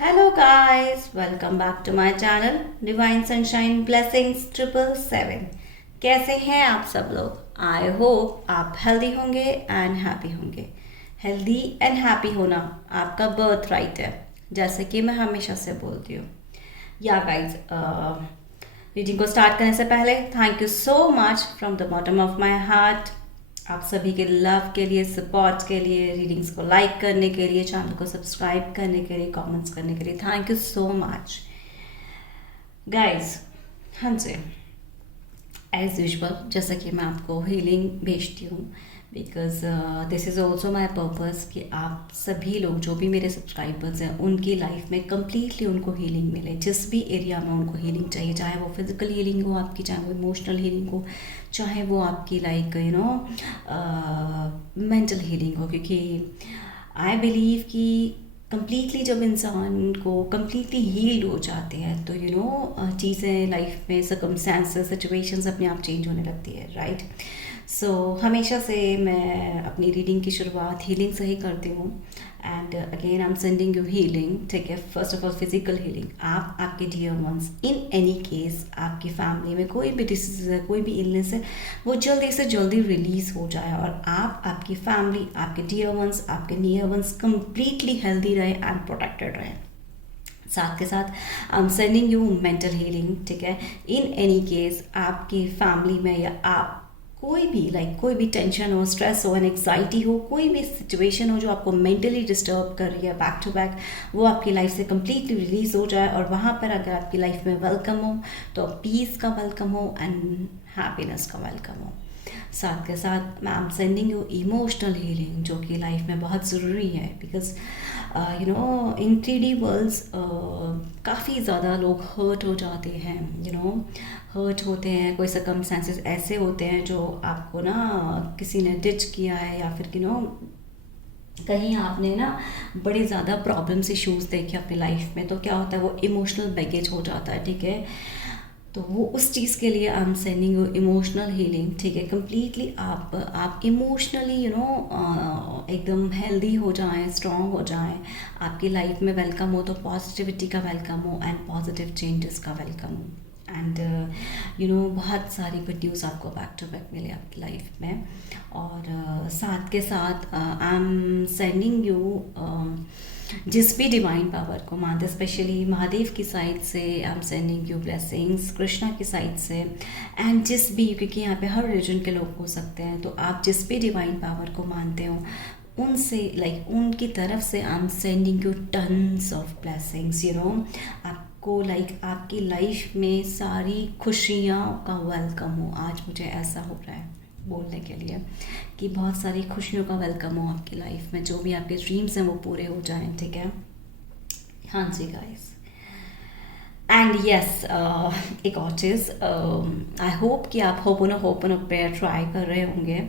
Hello guys, welcome back to my channel Divine Sunshine Blessings 777। कैसे हैं आप सब लोग? आई होप आप हेल्दी होंगे एंड हैप्पी होंगे। हेल्दी एंड हैप्पी होना आपका बर्थ राइट है, जैसे कि मैं हमेशा से बोलती हूँ। या गाइज, रीडिंग को स्टार्ट करने से पहले thank you so much from the bottom of my heart आप सभी के लव के लिए, सपोर्ट के लिए, रीडिंग्स को लाइक करने के लिए, चैनल को सब्सक्राइब करने के लिए, कमेंट्स करने के लिए thank you so much guys. हाँ जी, एज यूजल जैसा कि मैं आपको हीलिंग भेजती हूँ, because this is also my purpose कि आप सभी लोग जो भी मेरे सब्सक्राइबर्स हैं उनकी लाइफ में कम्प्लीटली उनको हीलिंग मिले। जिस भी एरिया में उनको हीलिंग चाहिए, चाहे वो फिजिकल हीलिंग हो आपकी, चाहे वो इमोशनल हीलिंग हो, चाहे वो आपकी लाइक मेंटल हीलिंग हो, क्योंकि आई बिलीव कि कम्प्लीटली जब इंसान को कम्प्लीटली हील्ड हो जाते हैं तो चीज़ें लाइफ में, सर्कमस्टेंसेस, सिचुएशंस अपने आप चेंज होने लगती है, राइट। सो हमेशा से मैं अपनी रीडिंग की शुरुआत हीलिंग से ही करती हूँ। And again I am sending you healing, ठीक है। First of all physical healing, आप आपके dear ones, in any case आपकी फैमिली में कोई भी डिसीज है, कोई भी इलनेस है, वो जल्दी से जल्दी रिलीज हो जाए और आप, आपकी फैमिली, आपके डियर वंस, आपके नियर वंस कंप्लीटली हेल्दी रहे एंड प्रोटेक्टेड रहे। साथ के साथ आई am sending you mental healing, ठीक है। इन एनी केस आपकी फैमिली में या आप कोई भी कोई भी टेंशन हो, स्ट्रेस हो, एंग्जाइटी हो, कोई भी सिचुएशन हो जो आपको मेंटली डिस्टर्ब कर रही है बैक टू बैक, वो आपकी लाइफ से कम्प्लीटली रिलीज हो जाए। और वहाँ पर अगर आपकी लाइफ में वेलकम हो तो पीस का वेलकम हो एंड हैप्पीनेस का वेलकम हो। साथ के साथ मैं M sending you emotional healing, जो कि लाइफ में बहुत ज़रूरी है, बिकॉज इन 3D वर्ल्ड्स काफ़ी ज़्यादा लोग हर्ट हो जाते हैं, हर्ट होते हैं। कोई सर्कमस्टेंसेस ऐसे होते हैं जो आपको किसी ने डिच किया है, या फिर कहीं आपने बड़े ज़्यादा प्रॉब्लम्स, इश्यूज़ देखे अपनी लाइफ में, तो क्या होता है वो इमोशनल बैगेज हो जाता है, ठीक है। तो वो उस चीज़ के लिए आई am sending you emotional healing, ठीक है। कम्प्लीटली आप इमोशनली एकदम हेल्दी हो जाएं, स्ट्रॉन्ग हो जाएं, आपकी लाइफ में वेलकम हो तो पॉजिटिविटी का वेलकम हो एंड पॉजिटिव चेंजेस का वेलकम हो एंड बहुत सारी गुड न्यूज़ आपको बैक टू बैक मिले आपकी लाइफ में। और साथ के साथ आई एम सेंडिंग यू जिस भी डिवाइन पावर को मानते, स्पेशली महादेव की साइड से आई am sending you blessings, Krishna की साइड से, एंड जिस भी, क्योंकि यहाँ पे हर रिलीजन के लोग हो सकते हैं, तो आप जिस भी डिवाइन पावर को मानते हो उनसे उनकी तरफ से आई am sending you tons of blessings. आपको आपकी लाइफ में सारी खुशियाँ का वेलकम हो। आज मुझे ऐसा हो रहा है बोलने के लिए कि बहुत सारी खुशियों का वेलकम हो आपकी लाइफ में, जो भी आपके ड्रीम्स हैं वो पूरे हो जाएं, ठीक है। हाँ जी गाइस, एंड यस, एक और चीज़, आई होप कि आप होपन प्रेयर ट्राई कर रहे होंगे।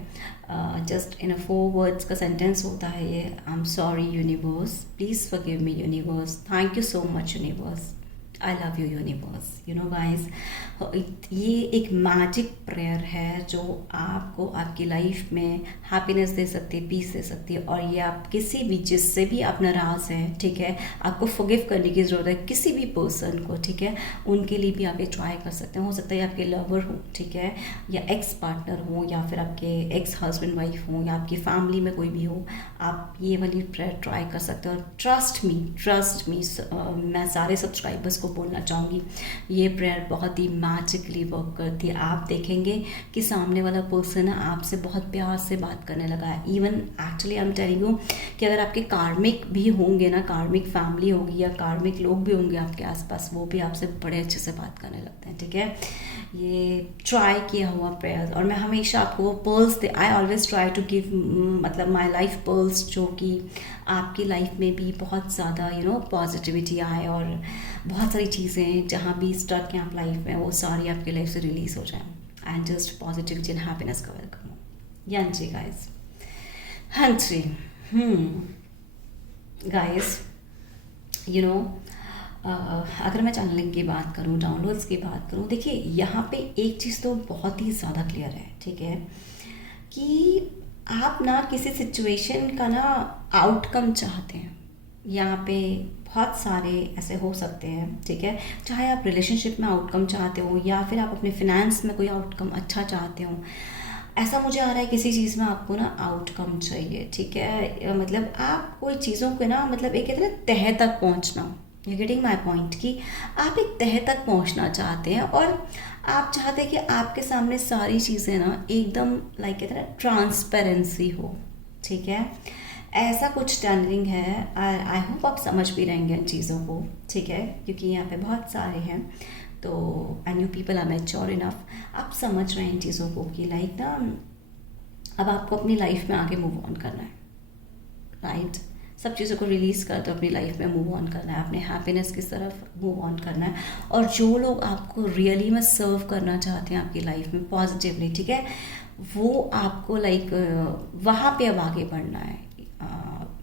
जस्ट इन 4 वर्ड्स का सेंटेंस होता है ये, I am sorry universe, please forgive me universe, thank you so much universe, I love you universe. Guys, ये एक मैजिक प्रेयर है जो आपको आपकी लाइफ में हैप्पीनेस दे सकती है, पीस दे सकती है। और ये आप किसी भी, जिससे भी आप नाराज़ हैं, ठीक है, आपको फॉरगिव करने की ज़रूरत है किसी भी पर्सन को, ठीक है, उनके लिए भी आप ये ट्राई कर सकते हैं। हो सकता है आपके लवर हो, ठीक है, या एक्स पार्टनर हो, या फिर आपके एक्स हस्बैंड वाइफ हो, या आपकी फैमिली में कोई भी हो, आप ये वाली प्रेयर ट्राई कर सकते हो। और ट्रस्ट मी, मैं सारे सब्सक्राइबर्स को बोलना चाहूँगी, ये प्रेयर बहुत ही मैजिकली वर्क करती है। आप देखेंगे कि सामने वाला पर्सन आपसे बहुत प्यार से बात करने लगा है। Even actually I am telling you कि अगर आपके कार्मिक भी होंगे कार्मिक फैमिली होगी या कार्मिक लोग भी होंगे आपके आसपास, वो भी आपसे बड़े अच्छे से बात करने लगते हैं, ठीक है। ये ट्राई किया हुआ प्रेयर, और मैं हमेशा आपको वो pearls I always try to give my life pearls, जो कि आपकी लाइफ में भी बहुत ज़्यादा पॉजिटिविटी आए और बहुत सारी चीज़ें जहाँ भी स्टक हैं आप लाइफ में, वो सारी आपकी लाइफ से रिलीज़ हो जाए and just positivity and happiness का वेलकम हो। या जी गाइस, हाँ जी, गाइस, अगर मैं चैनलिंग की बात करूँ, डाउनलोड्स की बात करूँ, देखिए यहाँ पे एक चीज़ तो बहुत ही ज़्यादा क्लियर है, ठीक है, कि आप किसी सिचुएशन का आउटकम चाहते हैं, यहाँ पे बहुत सारे ऐसे हो सकते हैं, ठीक है। चाहे आप रिलेशनशिप में आउटकम चाहते हो या फिर आप अपने फिनेंस में कोई आउटकम अच्छा चाहते हो, ऐसा मुझे आ रहा है किसी चीज़ में आपको ना आउटकम चाहिए, ठीक है। मतलब आप कोई चीज़ों को ना, मतलब एक कहते हैं ना तह तक पहुँचना, यू गेटिंग माई पॉइंट, कि आप एक तह तक पहुँचना चाहते हैं और आप चाहते हैं कि आपके सामने सारी चीज़ें ना एकदम लाइक कहते हैं ना ट्रांसपेरेंसी हो, ठीक है। ऐसा कुछ टनलिंग है। आई होप आप समझ भी रहेंगे इन चीज़ों को, ठीक है, क्योंकि यहाँ पे बहुत सारे हैं। तो and you people are mature enough, आप समझ रहे हैं इन चीज़ों को कि लाइक ना अब आपको अपनी लाइफ में आगे मूव ऑन करना है, राइट। सब चीज़ों को रिलीज़ कर दो, अपनी लाइफ में मूव ऑन करना है, अपने हैप्पीनेस की तरफ मूव ऑन करना है। और जो लोग आपको रियली में सर्व करना चाहते हैं आपकी लाइफ में पॉजिटिवली, ठीक है, वो आपको लाइक वहाँ पे अब आगे बढ़ना है।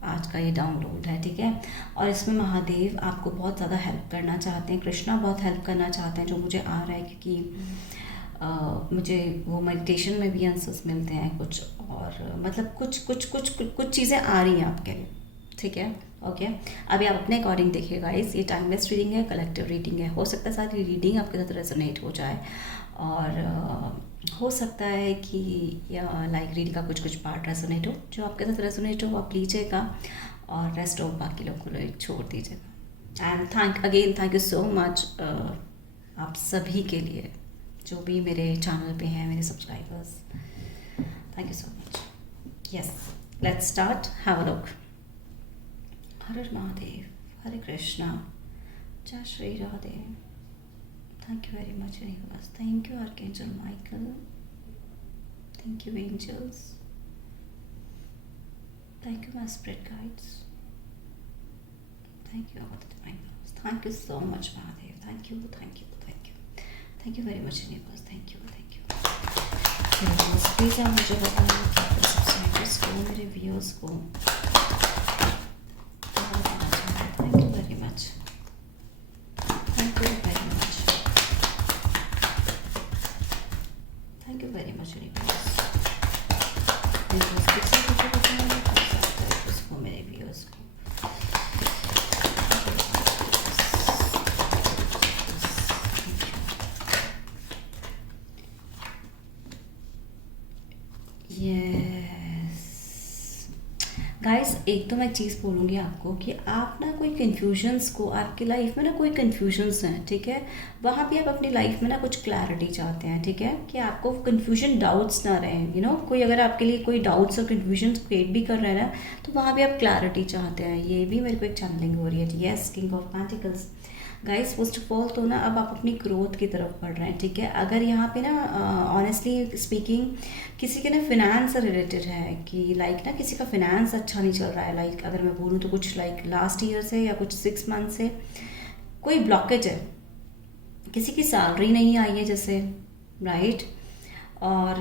आज का ये डाउनलोड है, ठीक है। और इसमें महादेव आपको बहुत ज़्यादा हेल्प करना चाहते हैं, कृष्णा बहुत हेल्प करना चाहते हैं, जो मुझे आ रहा है, क्योंकि मुझे वो मेडिटेशन में भी आंसर्स मिलते हैं कुछ, और मतलब कुछ चीज़ें आ रही हैं आपके लिए, ठीक है। ओके, अभी आप अपने अकॉर्डिंग देखिए गाइस, ये टाइमलेस रीडिंग है, कलेक्टिव रीडिंग है। हो सकता है सारी रीडिंग आपके साथ रेजोनेट हो जाए, और हो सकता है कि लाइक रीड का कुछ पार्ट रेजोनेट हो, जो आपके साथ रेजोनेट हो आप लीजिएगा, और रेस्ट ऑफ बाकी लोग को छोड़ दीजिएगा। And thank you so much आप सभी के लिए, जो भी मेरे चैनल पे हैं, मेरे subscribers, thank you so much. Yes, let's start, have a look. हर हर महादेव, हरे कृष्णा, जय Shri Radhe. Thank you very much universe, thank you archangel Michael, thank you angels, thank you my spirit guides, thank you all the divine loves, thank you so much Mahadev, thank you very much universe, thank you. Please आप मुझे बताएं कि आपके subscribers को, मेरे viewers को thank you very much, thank you very much universe. Please मुझे बताएं आपके सब्सक्राइबर्स को, मेरे व्यूअर्स को। गाइस, एक तो मैं चीज़ बोलूँगी आपको कि आप ना कोई कन्फ्यूजन्स को, आपकी लाइफ में ना कोई कन्फ्यूजन्स हैं, ठीक है, वहाँ भी आप अपनी लाइफ में ना कुछ क्लैरिटी चाहते हैं, ठीक है, कि आपको कन्फ्यूजन डाउट्स ना रहें, यू नो, कोई अगर आपके लिए कोई डाउट्स और कन्फ्यूजन क्रिएट भी कर रहे हैं ना, तो वहाँ भी आप क्लैरिटी चाहते हैं। ये भी मेरे को एक चैनलिंग हो रही है। Yes, king of pentacles. Guys, first of all तो ना अब आप अपनी ग्रोथ की तरफ बढ़ रहे हैं, ठीक है। अगर यहाँ पे ना ऑनेस्टली स्पीकिंग किसी के ना फिनेंस से रिलेटेड है, कि लाइक ना किसी का फिनेंस अच्छा नहीं चल रहा है, लाइक अगर मैं बोलूँ तो कुछ लाइक लास्ट ईयर से या कुछ 6 मंथ से कोई ब्लॉकेज है, किसी की सैलरी नहीं आई है जैसे, राइट, और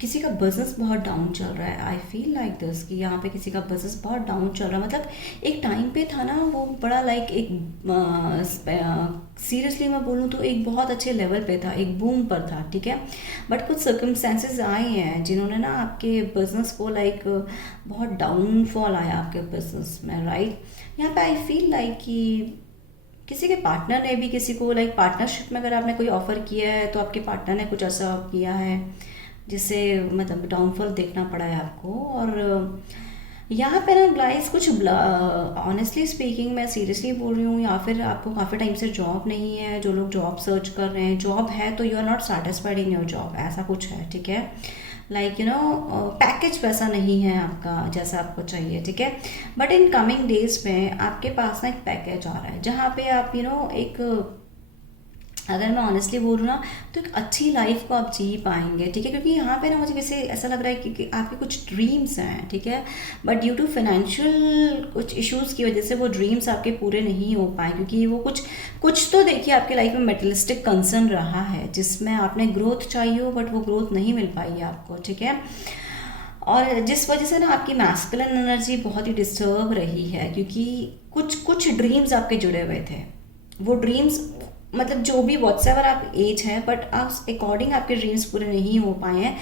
किसी का बिजनेस बहुत डाउन चल रहा है। आई फील लाइक दिस कि यहाँ पे किसी का बिजनेस बहुत डाउन चल रहा है। मतलब एक टाइम पे था ना वो बड़ा लाइक एक सीरियसली मैं बोलूँ तो एक बहुत अच्छे लेवल पे था, एक बूम पर था, ठीक है। बट कुछ सर्कमस्टेंसेस आए हैं जिन्होंने ना आपके बिजनेस को लाइक बहुत डाउनफॉल आया आपके बिजनेस में, राइट। यहाँ पे आई फील लाइक कि किसी के पार्टनर ने भी किसी को लाइक पार्टनरशिप में अगर आपने कोई ऑफ़र किया है तो आपके पार्टनर ने कुछ ऐसा किया है जिससे मतलब डाउनफॉल देखना पड़ा है आपको। और यहाँ पे ना गाइस कुछ ऑनेस्टली स्पीकिंग मैं सीरियसली बोल रही हूँ, या फिर आपको काफ़ी टाइम से जॉब नहीं है, जो लोग जॉब सर्च कर रहे हैं, जॉब है तो you are not satisfied in your job, ऐसा कुछ है, ठीक है। लाइक यू नो पैकेज वैसा नहीं है आपका जैसा आपको चाहिए, ठीक है। बट इन कमिंग डेज में आपके पास ना एक पैकेज आ रहा है जहाँ पे आप यू नो एक, अगर मैं ऑनेस्टली बोलूँ ना तो एक अच्छी लाइफ को आप जी पाएंगे, ठीक है। क्योंकि यहाँ पे ना मुझे वैसे ऐसा लग रहा है कि आपके कुछ ड्रीम्स हैं, ठीक है, बट ड्यू टू फाइनेंशियल कुछ इश्यूज़ की वजह से वो ड्रीम्स आपके पूरे नहीं हो पाए, क्योंकि वो कुछ तो देखिए आपके लाइफ में मेटलिस्टिक कंसर्न रहा है जिसमें आपने ग्रोथ चाहिए हो बट वो ग्रोथ नहीं मिल पाई है आपको, ठीक है। और जिस वजह से ना आपकी मैस्कुलिन एनर्जी बहुत ही डिस्टर्ब रही है, क्योंकि कुछ ड्रीम्स आपके जुड़े हुए थे। वो ड्रीम्स मतलब जो भी व्हाट्सएवर आप एज है, बट आप अकॉर्डिंग आपके ड्रीम्स पूरे नहीं हो पाए हैं।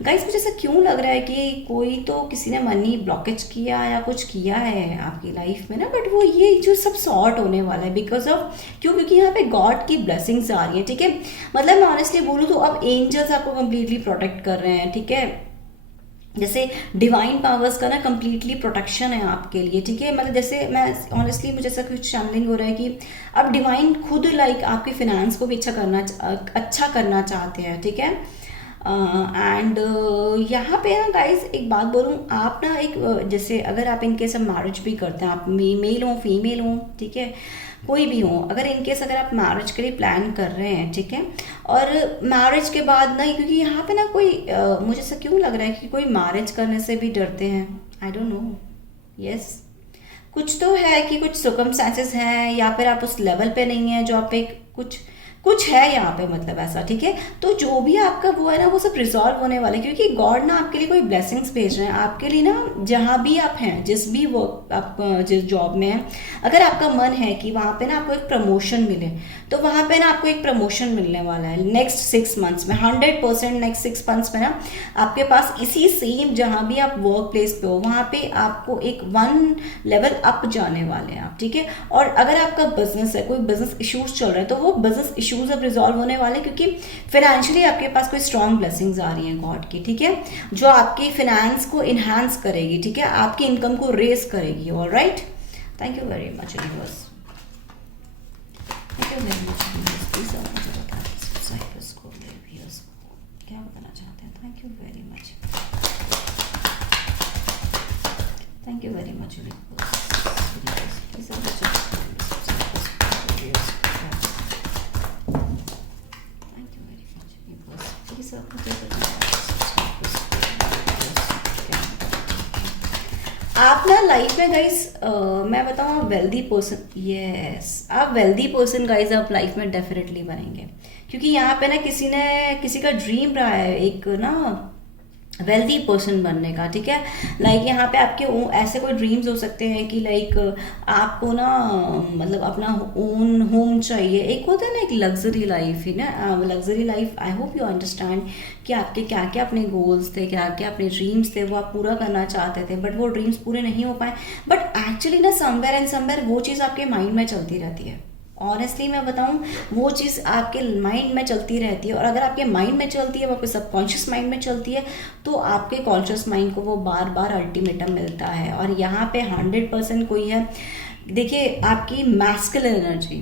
गाइस मुझे ऐसा क्यों लग रहा है कि कोई तो किसी ने मनी ब्लॉकेज किया या कुछ किया है आपकी लाइफ में ना, बट वो ये जो सब सॉर्ट होने वाला है बिकॉज ऑफ क्यों, क्योंकि यहाँ पे गॉड की ब्लेसिंग्स आ रही है, ठीक है। मतलब मैं ऑनेस्टली बोलूँ तो अब एंजल्स आपको कंप्लीटली प्रोटेक्ट कर रहे हैं, ठीक है। जैसे डिवाइन पावर्स का ना कंप्लीटली प्रोटेक्शन है आपके लिए, ठीक है। मतलब जैसे मैं ऑनेस्टली मुझे ऐसा कुछ चैनलिंग हो रहा है कि अब डिवाइन खुद लाइक आपके फिनेंस को भी अच्छा करना चाहते हैं, ठीक है। एंड यहाँ पे ना गाइस एक बात बोलूँ, आप ना एक जैसे अगर आप इनकेस मैरिज भी करते हैं, आप मेल हो फीमेल हो, ठीक है, कोई भी हो, अगर इनकेस अगर आप मैरिज के लिए प्लान कर रहे हैं, ठीक है, और मैरिज के बाद ना, क्योंकि यहाँ पे ना कोई मुझे ऐसा क्यों लग रहा है कि कोई मैरिज करने से भी डरते हैं, आई डोंट नो, यस कुछ तो है कि कुछ सर्कमस्टेंसेस हैं या फिर आप उस लेवल पे नहीं है जो आप एक कुछ कुछ है यहाँ पे, मतलब ऐसा, ठीक है। तो जो भी आपका वो है ना वो सब रिजॉल्व होने वाला है, क्योंकि गॉड ना आपके लिए कोई ब्लेसिंग्स भेज रहे हैं आपके लिए ना, जहाँ भी आप हैं, जिस भी वर्क आप जिस जॉब में हैं, अगर आपका मन है कि वहाँ पे ना आपको एक प्रमोशन मिले, तो वहाँ पे ना आपको एक प्रमोशन मिलने वाला है नेक्स्ट 6 मंथ्स में, 100% नेक्स्ट 6 मंथ्स में ना आपके पास इसी सेम जहाँ भी आप वर्क प्लेस पे हो वहाँ पे आपको एक 1 लेवल अप जाने वाले हैं आप, ठीक है। और अगर आपका बिजनेस है, कोई बिजनेस इश्यूज चल रहे हैं, तो वो बिजनेस इश्यूज अब रिजॉल्व होने वाले, क्योंकि फाइनेंशियली आपके पास कोई स्ट्रॉन्ग ब्लेसिंग्स आ रही हैं गॉड की, ठीक है, जो आपकी फाइनेंस को इन्हांस करेगी, ठीक है, आपकी इनकम को रेस करेगी। Alright, thank you very much universe, thank you very much universe. Please आप मुझे बता दीजिए साइप्रस को, मेरे व्यूअर्स को क्या बताना चाहते हैं। Thank you very much, thank you very much universe. Please आप मुझे आप ना लाइफ में गाइस मैं बताऊँ, वेल्दी पर्सन, यस आप वेल्दी पर्सन गाइस आप लाइफ में डेफिनेटली बनेंगे, क्योंकि यहाँ पे ना किसी का ड्रीम रहा है एक ना वेल्दी पर्सन बनने का, ठीक है। लाइक यहाँ पे आपके ऐसे कोई ड्रीम्स हो सकते हैं कि लाइक आपको ना मतलब अपना ओन होम चाहिए, एक होता है ना एक लग्जरी लाइफ ही ना, luxury life. I hope you understand कि आपके क्या क्या अपने गोल्स थे, क्या क्या अपने ड्रीम्स थे, वो आप पूरा करना चाहते थे, बट वो ड्रीम्स पूरे नहीं हो पाए। बट एक्चुअली ना समवेयर एंड समवेयर वो चीज़ आपके माइंड में चलती रहती है। ऑनेस्टली मैं बताऊं, वो चीज़ आपके माइंड में चलती रहती है, और अगर आपके माइंड में चलती है, वो आपके सबकॉन्शियस माइंड में चलती है, तो आपके कॉन्शियस माइंड को वो बार बार अल्टीमेटम मिलता है। और यहाँ पे 100% कोई है, देखिए आपकी मैस्कुलिन एनर्जी,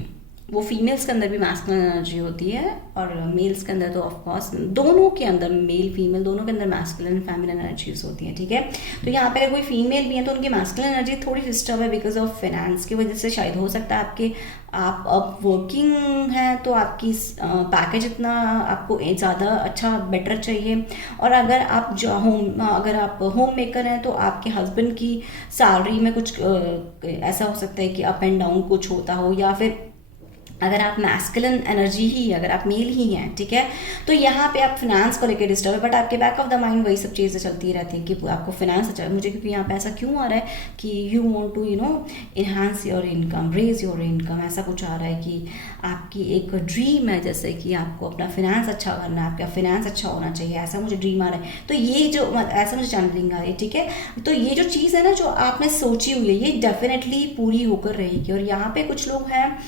वो फीमेल्स के अंदर भी मैस्कुलिन एनर्जी होती है और मेल्स के अंदर तो ऑफकोर्स दोनों के अंदर, मेल फीमेल दोनों के अंदर मैस्कुलिन फेमिनिन एनर्जीज होती हैं, ठीक है। तो यहाँ पे अगर कोई फीमेल भी है तो उनकी मैस्कुलिन एनर्जी थोड़ी डिस्टर्ब है बिकॉज ऑफ फाइनेंस की वजह से, शायद हो सकता है आप अब वर्किंग हैं तो आपकी पैकेज इतना आपको ज़्यादा अच्छा बेटर चाहिए, और अगर आप अगर आप होम मेकर हैं तो आपके हस्बैंड की सैलरी में कुछ ऐसा हो सकता है कि अप एंड डाउन कुछ होता हो, या फिर अगर आप मैस्कुलिन एनर्जी ही, अगर आप मेल ही हैं, ठीक है, तो यहाँ पे आप फिनेंस को लेकर डिस्टर्ब है, बट आपके बैक ऑफ द माइंड वही सब चीज़ें चलती रहती हैं कि आपको फिनेंस अच्छा मुझे, क्योंकि यहाँ पे ऐसा क्यों आ रहा है कि you want to enhance your income, raise your income, ऐसा कुछ आ रहा है कि आपकी एक ड्रीम है जैसे कि आपको अपना फिनेंस अच्छा करना है, आपका फिनेंस अच्छा होना चाहिए, ऐसा मुझे ड्रीम आ रहा है। तो ये जो ऐसा मुझे चैनलिंग आ रही है, ठीक है, तो ये जो चीज़ है ना जो आपने सोची हुई है, ये डेफिनेटली पूरी होकर रहेगी। और यहाँ पे कुछ लोग हैं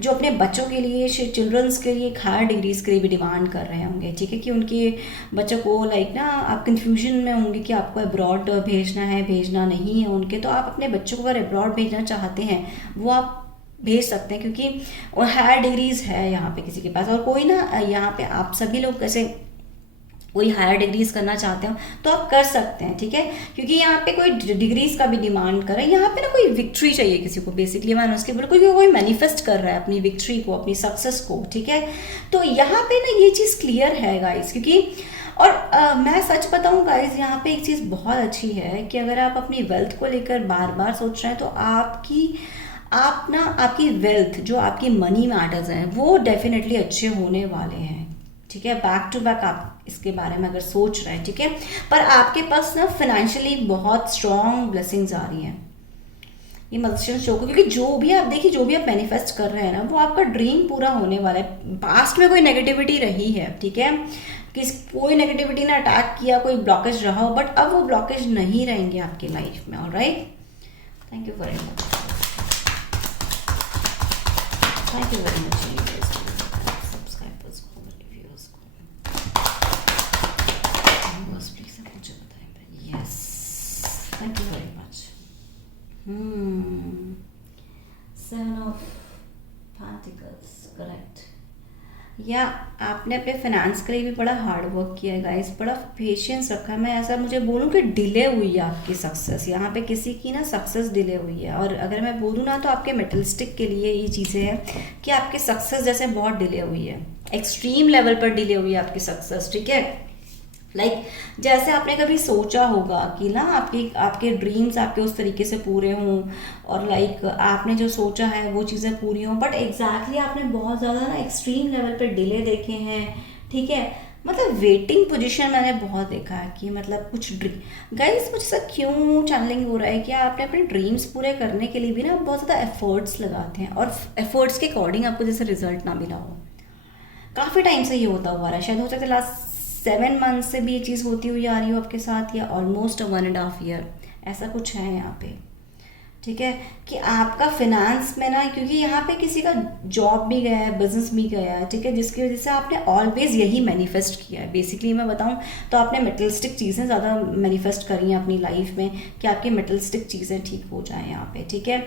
जो अपने बच्चों के लिए, चिल्ड्रंस के लिए हायर डिग्रीज के लिए भी डिमांड कर रहे होंगे, ठीक है, कि उनके बच्चों को लाइक ना आप कंफ्यूजन में होंगे कि आपको अब्रॉड भेजना है, भेजना नहीं है उनके, तो आप अपने बच्चों को अगर अब्रॉड भेजना चाहते हैं वो आप भेज सकते हैं, क्योंकि हायर डिग्रीज है यहाँ पे किसी के पास। और कोई ना यहाँ पे आप सभी लोग कैसे कोई हायर डिग्रीज करना चाहते हो तो आप कर सकते हैं, ठीक है, क्योंकि यहाँ पे कोई डिग्रीज का भी डिमांड कर रहा है, यहाँ पे ना कोई विक्ट्री चाहिए किसी को, बेसिकली मैं उसके बिल्कुल कोई मैनिफेस्ट कर रहा है अपनी विक्ट्री को, अपनी सक्सेस को, ठीक है। तो यहाँ पे ना ये चीज़ क्लियर है गाइस, क्योंकि और मैं सच बताऊँ गाइस, यहाँ पे एक चीज़ बहुत अच्छी है कि अगर आप अपनी वेल्थ को लेकर बार बार सोच रहे हैं तो आपकी वेल्थ, जो आपकी मनी मैटर्स हैं, वो डेफिनेटली अच्छे होने वाले हैं, ठीक है। बैक टू बैक आप इसके बारे में अगर सोच रहे हैं, ठीक है, पर आपके पास ना फाइनेंशियली बहुत स्ट्रॉन्ग ब्लेसिंग्स आ रही हैं ये मदरशन शो को, क्योंकि जो भी आप देखिए, जो भी आप मैनिफेस्ट कर रहे हैं ना, वो आपका ड्रीम पूरा होने वाला है। पास्ट में कोई नेगेटिविटी रही है, ठीक है, कि कोई नेगेटिविटी ने अटैक किया, कोई ब्लॉकेज रहा हो, बट अब वो ब्लॉकेज नहीं रहेंगे आपकी लाइफ में। Alright, thank you very much, thank you very much subscribers को, रिव्यूअर्स को, प्लीज मुझे बताएं। Yes, thank you very much. Seven of pentacles, correct. या आपने अपने फाइनेंस के लिए भी बड़ा हार्ड वर्क किया है गाइस, बड़ा पेशेंस रखा है। मैं ऐसा मुझे बोलूँ कि डिले हुई है आपकी सक्सेस, यहाँ पे किसी की ना सक्सेस डिले हुई है। और अगर मैं बोलूँ ना तो आपके मेटलिस्टिक के लिए ये चीज़ें हैं कि आपकी सक्सेस जैसे बहुत डिले हुई है, एक्सट्रीम लेवल पर डिले हुई है आपकी सक्सेस। ठीक है, लाइक जैसे आपने कभी सोचा होगा कि ना आपके ड्रीम्स आपके उस तरीके से पूरे हों, और लाइक आपने जो सोचा है वो चीज़ें पूरी हों, बट एग्जैक्टली आपने बहुत ज़्यादा ना एक्सट्रीम लेवल पे डिले देखे हैं। ठीक है, मतलब वेटिंग पोजीशन मैंने बहुत देखा है कि मतलब कुछ ड्रीम गाइस, मुझे ऐसा क्यों चैनलिंग हो रहा है कि आपने अपने ड्रीम्स पूरे करने के लिए भी ना बहुत ज़्यादा एफर्ट्स लगाते हैं, और एफर्ट्स के अकॉर्डिंग आपको जैसे रिजल्ट ना मिला हो। काफ़ी टाइम से ये होता हुआ रहा है, शायद हो सकता है लास्ट 7 मंथ से भी ये चीज़ होती हुई आ रही हो आपके साथ, या ऑलमोस्ट 1.5 ईयर, ऐसा कुछ है यहाँ पे। ठीक है, कि आपका फिनेंस में ना, क्योंकि यहाँ पे किसी का जॉब भी गया है, बिजनेस भी गया है, ठीक है, जिसकी वजह से आपने ऑलवेज यही मैनिफेस्ट किया है। बेसिकली मैं बताऊँ तो आपने मेटलिस्टिक चीज़ें ज़्यादा मैनिफेस्ट करी हैं अपनी लाइफ में, कि आपकी मेटलिस्टिक चीज़ें ठीक हो जाएँ यहाँ पे। ठीक है,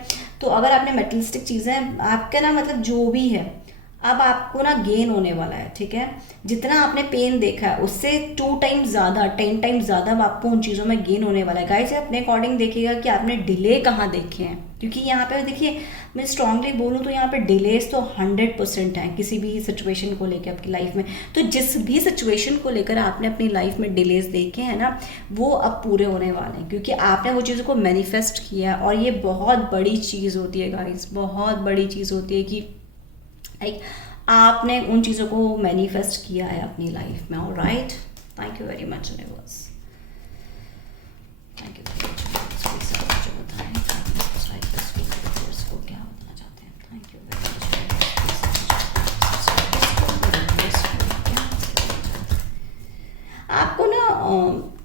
तो अगर आपने मेटलिस्टिक चीज़ें, आपका ना मतलब जो भी है अब आपको ना गेन होने वाला है। ठीक है, जितना आपने पेन देखा है उससे 2 टाइम्स ज़्यादा, 10 टाइम्स ज़्यादा अब आपको उन चीज़ों में गेन होने वाला है। गाइस अपने अकॉर्डिंग देखिएगा कि आपने डिले कहाँ देखे हैं, क्योंकि यहाँ पे देखिए मैं स्ट्रांगली बोलूँ तो यहाँ पे डिलेस तो 100% हैं किसी भी सिचुएशन को लेकर आपकी लाइफ में। तो जिस भी सिचुएशन को लेकर आपने अपनी लाइफ में डिलेस देखे हैं ना, वो अब पूरे होने वाले हैं, क्योंकि आपने वो चीज़ों को मैनिफेस्ट किया। और ये बहुत बड़ी चीज़ होती है गाइस, बहुत बड़ी चीज़ होती है कि लाइक आपने उन चीज़ों को मैनिफेस्ट किया है अपनी लाइफ में। Alright, thank you very much universe, thank you very much. मुझे बताएं को क्या बताना चाहते हैं। Thank you very much. आपको ना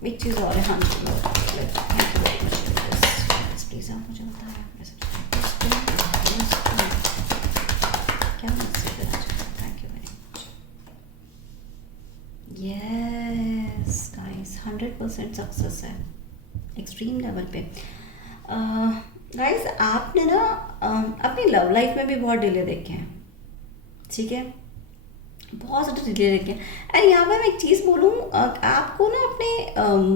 एक चीज़ और है, हाँ thank you very much please आप मुझे बताएं क्या मैसेज देना चाहते हैं। Thank you very much. Yes guys, 100% success है एक्सट्रीम लेवल पे। गाइस आपने ना अपनी लव लाइफ में भी बहुत डिले देखे हैं। ठीक है, बहुत ज़्यादा डिले देखे हैं। एंड यहाँ पे मैं एक चीज़ बोलूँ, आपको ना अपने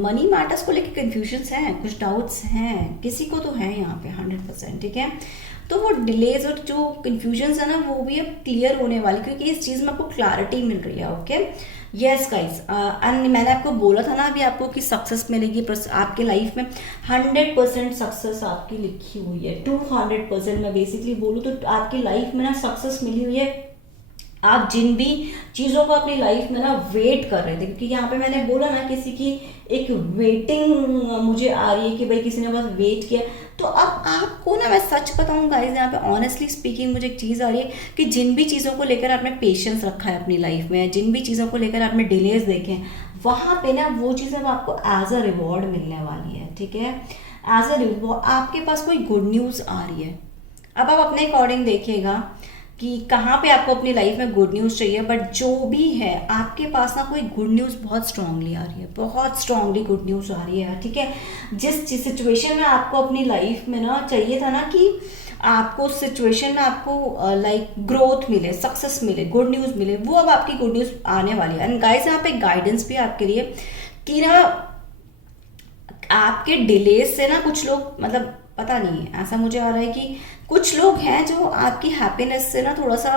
मनी मैटर्स को लेकर कन्फ्यूजन्स हैं, कुछ डाउट्स हैं, किसी को तो है यहाँ पे 100%। ठीक है, तो वो डिलेज और जो कन्फ्यूजन्स है ना, वो भी अब क्लियर होने वाली, क्योंकि इस चीज़ में आपको क्लैरिटी मिल रही है। ओके, यस गाइस, एंड मैंने आपको बोला था ना अभी आपको कि सक्सेस मिलेगी आपके लाइफ में। 100% सक्सेस आपकी लिखी हुई है, 200%। मैं बेसिकली बोलूँ तो आपकी लाइफ में ना सक्सेस मिली हुई है। आप जिन भी चीज़ों को अपनी लाइफ में ना वेट कर रहे थे, क्योंकि यहाँ पे मैंने बोला ना किसी की एक वेटिंग मुझे आ रही है कि भाई किसी ने बस वेट किया, तो अब आपको ना मैं सच बताऊँ गाइस, यहाँ पे ऑनेस्टली स्पीकिंग मुझे एक चीज़ आ रही है कि जिन भी चीज़ों को लेकर आपने पेशेंस रखा है अपनी लाइफ में, जिन भी चीज़ों को लेकर आपने डिलेज देखे हैं, वहाँ पे ना वो चीज़ अब आपको एज अ रिवॉर्ड मिलने वाली है। ठीक है, एज अ रिवॉर्ड आपके पास कोई गुड न्यूज़ आ रही है। अब आप अपने अकॉर्डिंग देखिएगा कि कहाँ पे आपको अपनी लाइफ में गुड न्यूज़ चाहिए, बट जो भी है आपके पास ना कोई गुड न्यूज़ बहुत स्ट्रांगली आ रही है, बहुत स्ट्रांगली गुड न्यूज़ आ रही है। ठीक है, जिस सिचुएशन में आपको अपनी लाइफ में ना चाहिए था ना कि आपको उस सिचुएशन में आपको लाइक ग्रोथ मिले, सक्सेस मिले, गुड न्यूज़ मिले, वो अब आपकी गुड न्यूज़ आने वाली है। एंड गाइस यहाँ पे गाइडेंस भी आपके लिए कि ना आपके डिलेज से ना कुछ लोग, मतलब पता नहीं, ऐसा मुझे आ रहा है कि कुछ लोग हैं जो आपकी हैप्पीनेस से ना थोड़ा सा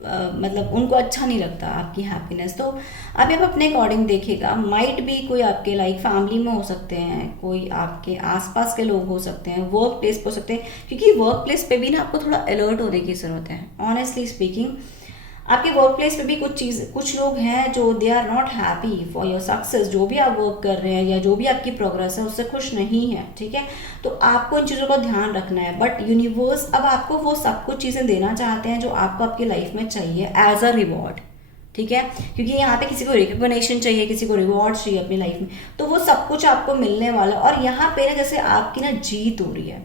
मतलब उनको अच्छा नहीं लगता आपकी हैप्पीनेस। तो अभी आप अपने अकॉर्डिंग देखिएगा, माइट भी कोई आपके लाइक फैमिली में हो सकते हैं, कोई आपके आसपास के लोग हो सकते हैं, वर्क प्लेस पे हो सकते हैं, क्योंकि वर्क प्लेस पे भी ना आपको थोड़ा अलर्ट होने की ज़रूरत है। ऑनेस्टली स्पीकिंग आपके वर्क प्लेस पे भी कुछ लोग हैं जो they are not happy for your success, जो भी आप वर्क कर रहे हैं या जो भी आपकी प्रोग्रेस है उससे खुश नहीं है। ठीक है, तो आपको इन चीज़ों का ध्यान रखना है। बट यूनिवर्स अब आपको वो सब कुछ चीज़ें देना चाहते हैं जो आपको आपकी लाइफ में चाहिए एज अ रिवॉर्ड। ठीक है, क्योंकि यहाँ पे किसी को रिकग्निशन चाहिए, किसी को रिवॉर्ड चाहिए अपनी लाइफ में, तो वो सब कुछ आपको मिलने वाला। और यहाँ पे ना जैसे आपकी ना जीत हो रही है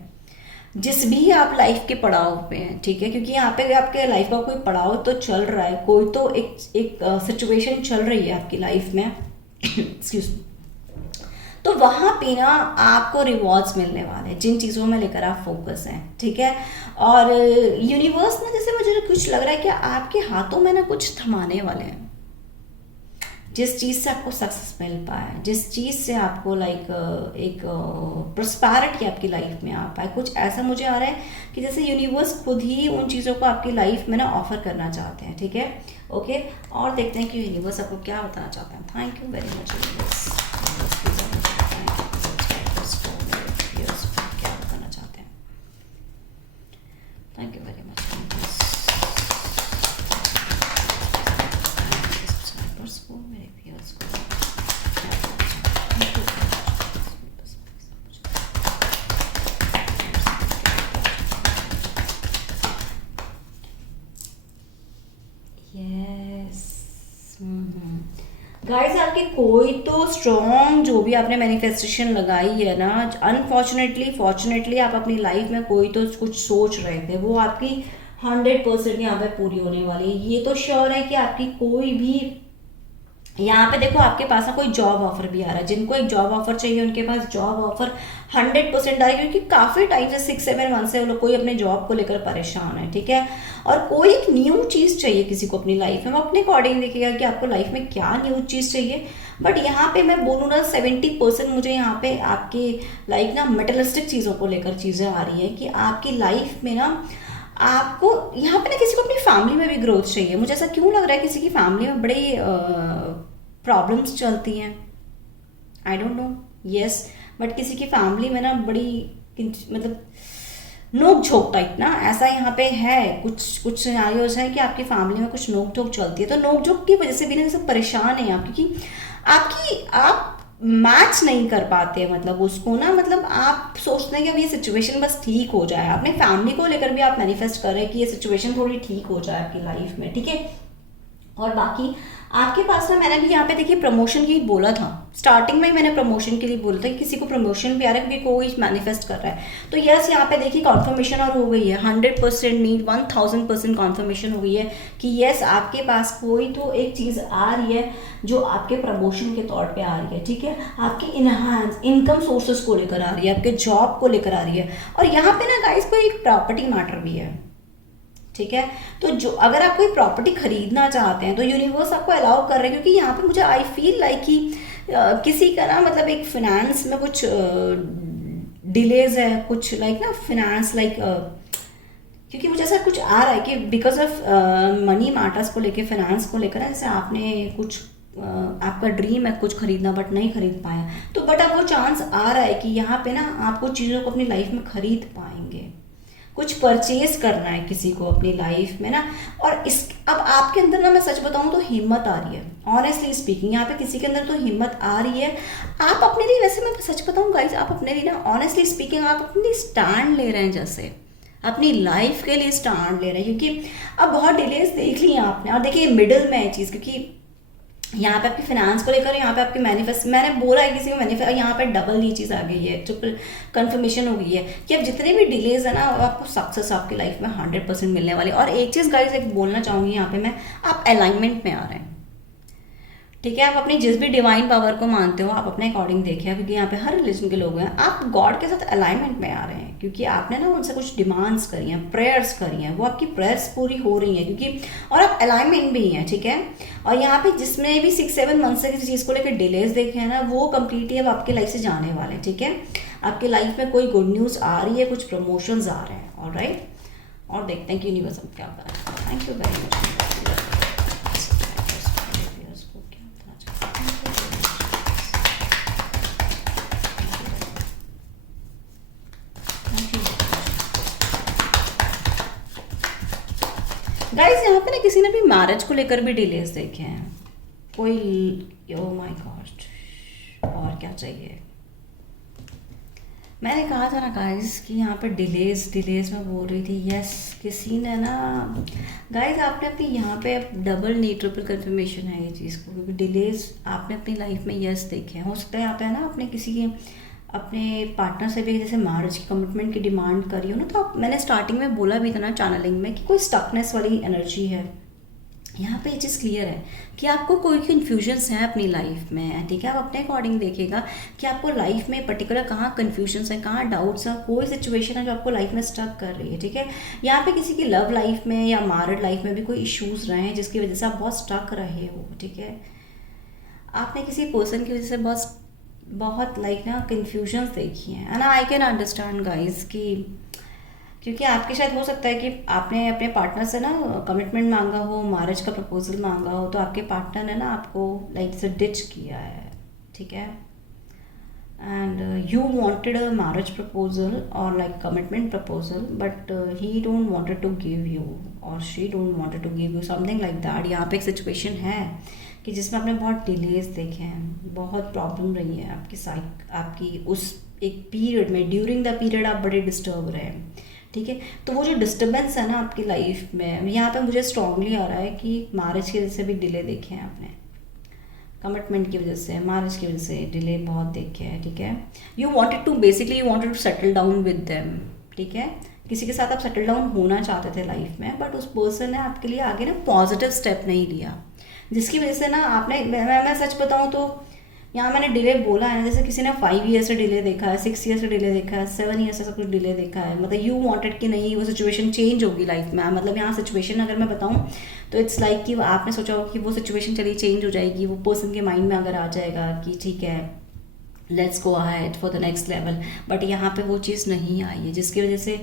जिस भी आप लाइफ के पड़ाव पे हैं, ठीक है, क्योंकि यहाँ पे आपके लाइफ का कोई पड़ाव तो चल रहा है, कोई तो एक सिचुएशन चल रही है आपकी लाइफ में एक्सक्यूज, तो वहाँ पे ना आपको रिवॉर्ड्स मिलने वाले हैं जिन चीज़ों में लेकर आप फोकस हैं, ठीक है। और यूनिवर्स ना जैसे मुझे कुछ लग रहा है कि आपके हाथों में ना कुछ थमाने वाले हैं, जिस चीज़ से आपको सक्सेस मिल पाए, जिस चीज़ से आपको लाइक एक प्रोस्पैरिटी आपकी लाइफ में आ पाए, कुछ ऐसा मुझे आ रहा है कि जैसे यूनिवर्स खुद ही उन चीज़ों को आपकी लाइफ में ना ऑफर करना चाहते हैं, ठीक है। ओके, और देखते हैं कि यूनिवर्स आपको क्या बताना चाहते हैं। Thank you very much universe, क्या बताना चाहते हैं। थैंक यू वेरी मच मेरे व्यूअर्स को यस गाइस, आपकी कोई तो स्ट्रॉन्ग जो भी आपने मैनिफेस्टेशन लगाई है ना, अनफॉर्चुनेटली फॉर्चुनेटली आप अपनी लाइफ में कोई तो कुछ सोच रहे थे, वो आपकी 100% यहाँ पे पूरी होने वाली है। ये तो श्योर है कि आपकी कोई भी यहाँ पे देखो आपके पास ना कोई जॉब ऑफर भी आ रहा है, जिनको एक जॉब ऑफर चाहिए उनके पास जॉब ऑफर 100% आएगी, क्योंकि काफ़ी टाइम से 6-7 मंथ से वो लोग कोई अपने जॉब को लेकर परेशान है, ठीक है। और कोई एक न्यू चीज़ चाहिए किसी को अपनी लाइफ में, वो अपने अकॉर्डिंग देखिएगा कि आपको लाइफ में क्या न्यू चीज़ चाहिए। बट यहाँ पे मैं बोलूँ ना 70% मुझे यहाँ पे आपके लाइक ना मेटलिस्टिक चीज़ों को लेकर चीज़ें आ रही हैं कि आपकी लाइफ में ना आपको यहाँ पे ना किसी को अपनी फैमिली में भी ग्रोथ चाहिए। मुझे ऐसा क्यों लग रहा है किसी की फैमिली में बड़े प्रॉब्लम्स चलती हैं, I don't know, yes, but किसी की फैमिली में ना बड़ी मतलब नोक झोंक टाइप ना ऐसा यहाँ पे है, कुछ सिनारियोज हैं कि आपकी फैमिली में कुछ नोक झोंक चलती है, तो नोक झोंक की वजह से भी ना जैसे परेशान है आप, क्योंकि आप मैच नहीं कर पाते, मतलब उसको ना, मतलब आप सोचते हैं कि अब ये सिचुएशन बस ठीक हो जाए, अपने फैमिली को लेकर भी आप मैनिफेस्ट कर रहे हैं कि ये सिचुएशन थोड़ी ठीक हो जाए आपकी लाइफ में, ठीक है। और बाकी आपके पास ना मैंने भी यहाँ पे देखिए प्रमोशन की बोला था, स्टार्टिंग में मैंने प्रमोशन के लिए बोला था कि किसी को प्रमोशन भी आ रहा है क्योंकि कोई मैनिफेस्ट कर रहा है, तो यस यहाँ पे देखिए कॉन्फर्मेशन और हो गई है 100% नहीं 1000% कॉन्फर्मेशन हो गई है कि यस आपके पास कोई तो एक चीज़ आ रही है जो आपके प्रमोशन के तौर पे आ रही है, ठीक है, आपके इनहांस इनकम सोर्सेज को लेकर आ रही है, आपके जॉब को लेकर आ रही है। और यहाँ पे ना गाइस कोई एक प्रॉपर्टी मैटर भी है, ठीक है, तो जो अगर आप कोई प्रॉपर्टी खरीदना चाहते हैं तो यूनिवर्स आपको अलाउ कर रहे हैं, क्योंकि यहाँ पे मुझे आई फील लाइक कि किसी का ना मतलब एक फिनेंस में कुछ डिलेज है, कुछ लाइक ना फिनेंस लाइक क्योंकि मुझे ऐसा कुछ आ रहा है कि बिकॉज ऑफ मनी मैटर्स को लेके फिनेंस को लेकर जैसे आपने कुछ आपका ड्रीम है कुछ खरीदना बट नहीं खरीद पाया, तो बट अब वो चांस आ रहा है कि यहाँ पे ना आपको चीज़ों को अपनी लाइफ में खरीद पाएंगे, कुछ परचेज करना है किसी को अपनी लाइफ में ना। और इस अब आपके अंदर ना मैं सच बताऊं तो हिम्मत आ रही है, ऑनेस्टली स्पीकिंग यहाँ पे किसी के अंदर तो हिम्मत आ रही है। आप अपने लिए, वैसे मैं सच बताऊं गाइज, आप अपने लिए ना ऑनेस्टली स्पीकिंग आप अपने लिए स्टैंड ले रहे हैं, जैसे अपनी लाइफ के लिए स्टैंड ले रहे हैं, क्योंकि अब बहुत डिलेज देख ली आपने। और देखिए मिडिल में है चीज़, क्योंकि यहाँ पे आपकी फाइनेंस को लेकर, यहाँ पे आपकी मैनिफेस्ट, मैंने बोला है किसी में मैनिफेस्ट, यहाँ पे डबल ये चीज़ आ गई है, ट्रिपल कंफर्मेशन हो गई है कि अब जितने भी डिलेज है ना आपको सक्सेस आपकी लाइफ में 100% मिलने वाली। और एक चीज़ गाइस एक बोलना चाहूँगी यहाँ पे मैं, आप अलाइनमेंट में आ रहे हैं, ठीक है, आप अपनी जिस भी डिवाइन पावर को मानते हो आप अपने अकॉर्डिंग देखिए, क्योंकि यहाँ पे हर रिलीजन के लोग हैं, आप गॉड के साथ अलाइनमेंट में आ रहे हैं, क्योंकि आपने ना उनसे कुछ डिमांड्स करी हैं, प्रेयर्स करी हैं, वो आपकी प्रेयर्स पूरी हो रही हैं, क्योंकि और आप अलाइनमेंट भी हैं, ठीक है। और यहाँ पे जिसमें भी 6-7 मंथ से किसी चीज़ को लेकर डिलेज देखे हैं ना, वो कम्प्लीटली अब आपकी लाइफ से जाने वाले हैं, ठीक है। आपकी लाइफ में कोई गुड न्यूज़ आ रही है, कुछ प्रमोशंस आ रहे हैं, ऑलराइट। और देखते हैं कि यूनिवर्स अब क्या करें। Thank you very much. Guys यहाँ पे ना किसी ने भी मैरिज को लेकर भी डिलेज देखे हैं, कोई, ओ माय गॉड, और क्या चाहिए। मैंने कहा था ना गाइस कि यहाँ पे डिलेज डिलेज में बोल रही थी। यस, किसी ने ना, गाइस आपने अपनी यहाँ पे डबल नहीं ट्रिपल कंफर्मेशन है ये चीज़ को, क्योंकि डिलेज आपने अपनी लाइफ में यस देखे हैं। हो सकता है यहाँ पे है ना आपने किसी के अपने पार्टनर से भी जैसे मैरिज की कमिटमेंट की डिमांड करी हो ना, तो आप, मैंने स्टार्टिंग में बोला भी था ना चैनलिंग में कि कोई स्टकनेस वाली एनर्जी है। यहाँ पे ये चीज़ क्लियर है कि आपको कोई कन्फ्यूजन्स हैं अपनी लाइफ में, ठीक है। आप अपने अकॉर्डिंग देखिएगा कि आपको लाइफ में पर्टिकुलर कहाँ कन्फ्यूजन्स हैं, कहाँ डाउट्स हैं, कोई सिचुएशन है जो आपको लाइफ में स्टक कर रही है, ठीक है। यहाँ पे किसी की लव लाइफ में या मैरिड लाइफ में भी कोई इश्यूज रहे हैं जिसकी वजह से आप बहुत स्टक रहे हो, ठीक है। आपने किसी पर्सन की वजह से बहुत बहुत लाइक ना कन्फ्यूजन्स देखी हैं, and I can understand guys कि क्योंकि आपके शायद हो सकता है कि आपने अपने पार्टनर से ना कमिटमेंट मांगा हो, मैरिज का प्रपोजल मांगा हो, तो आपके पार्टनर ने ना आपको लाइक से डिच किया है, ठीक है। And you wanted a marriage proposal और like commitment proposal, but he don't wanted to give you और she don't wanted to give you something like that. यहाँ पे एक सिचुएशन है कि जिसमें आपने बहुत डिलेज देखे हैं, बहुत प्रॉब्लम रही है आपकी उस एक पीरियड में, ड्यूरिंग द पीरियड आप बड़े डिस्टर्ब रहे हैं, ठीक है। तो वो जो डिस्टर्बेंस है ना आपकी लाइफ में, यहाँ पे मुझे स्ट्रांगली आ रहा है कि मैरिज की वजह से भी डिले देखे हैं आपने, कमिटमेंट की वजह से, मैरिज की वजह से डिले बहुत देखे हैं, ठीक है। You wanted to basically you wanted to settle down with them, ठीक है। किसी के साथ आप सेटल डाउन होना चाहते थे लाइफ में, बट उस पर्सन ने आपके लिए आगे ना पॉजिटिव स्टेप नहीं लिया, जिसकी वजह से ना आपने, मैं सच बताऊँ तो यहाँ मैंने डिले बोला है, जैसे किसी ने 5 ईयर से डिले देखा है, 6 ईयर से डिले देखा है, 7 ईयर से सब कुछ डिले देखा है, मतलब यू वांटेड कि नहीं वो सिचुएशन चेंज होगी लाइफ में। मतलब यहाँ सिचुएशन अगर मैं बताऊँ तो इट्स लाइक कि आपने सोचा हो कि वो सिचुएशन चलिए चेंज हो जाएगी, वो पर्सन के माइंड में अगर आ जाएगा कि ठीक है let's go ahead for the next level, but यहाँ पे वो चीज़ नहीं आई है, जिसकी वजह से